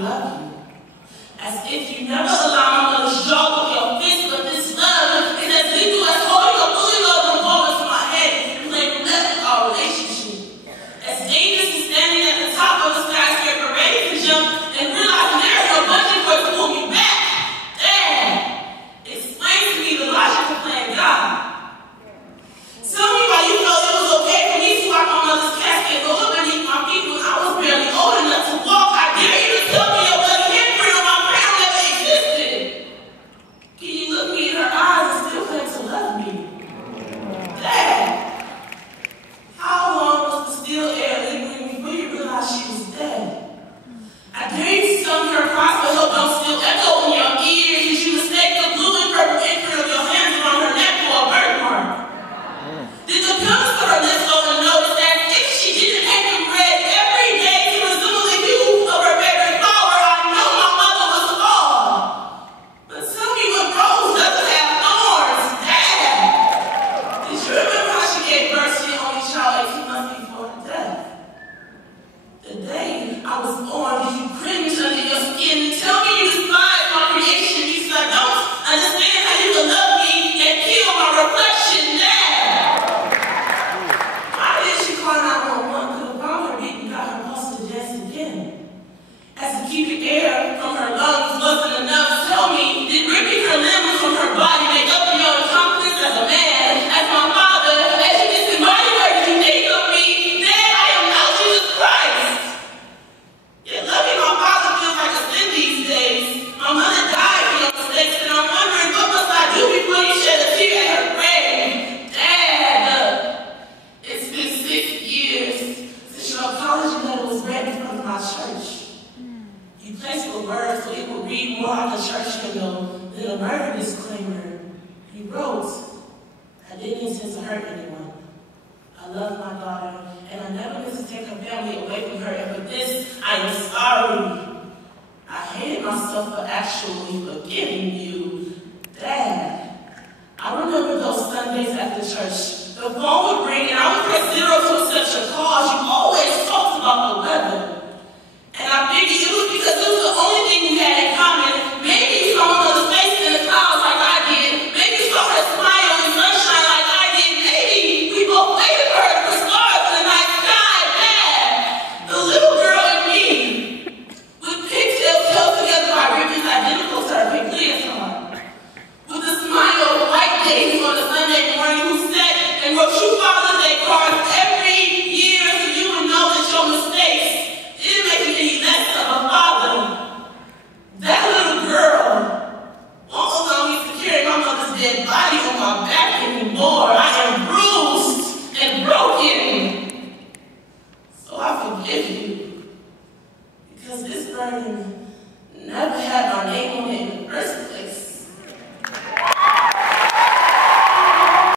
love you. As if you never allow my mother's jaw with your fist, but this love is as lethal as holding a bully love revolver to my head and playing roulette with our relationship. As dangerous as standing at the top of the skyscraper ready to jump and realizing there's no budget for it to pull me back. Dad, explain to me the logic of playing God. Tell me why you felt it was okay for me to walk my mother's casket lower beneath my feet when I was barely old enough to walk. I dare you to tell me your bloody handprint on my crown never existed. Can you look me in her eyes and still claim to love me? Dad, how long was the still air lingering before you realized she was dead? I dare you to tell me her cries for help don't still echo in your ears as you mistake the blue and purple imprint of your hands around her neck for a birthmark. Did the pills for her lips go unnoticed that if she didn't paint them red every day to resemble the hue of her favorite flower, I know my mother was flawed. But tell me what rose doesn't have thorns, Dad. Did you remember how she gave birth to your only child 18 months before her death? The day I was born, did you cringe under your skin? Tell me you despise my creation because I don't understand how you can love me and kill my reflection, Dad. As if keeping air from her lungs wasn't enough, tell me, did ripping her limbs from her body make up for your incompetence as a man, as my father, as you disembodied her, did you think of me? Dad, I am now Jesus Christ. Yet loving my father feels like a sin these days. My mother died for your mistakes, and I'm wondering what must I do before you shed a tear at her grave? Dad, it's been 6 years since your apology letter was read in front of my church. You placed the words so it would read more like a church hymn than a murder disclaimer. You wrote, I didn't intend to hurt anyone. I love my daughter, and I never meant to take her family away from her, and for this, I am sorry. I hated myself for actually forgiving you. Dad, I remember those Sundays after church. The phone would ring, and I would press 0 to accept your calls. You always talked about the weather. And I figured it was because it was the only thing we had in common. Maybe you saw my mother's face in the clouds like I did. Maybe you saw her smile in sunshine like I did. Maybe we both waited for her for stars in the night sky. Dad, the little girl in me, with pigtails held together by ribbons identical to her Piglea's heart, with a smile of white daisies on a Sunday morning, who sat and wrote you Father's Day cards every year so you would know that your mistakes didn't make you any less of a father. That little girl won't allow me to carry my mother's dead body on my back anymore. I am bruised and broken. So I forgive you, because this burden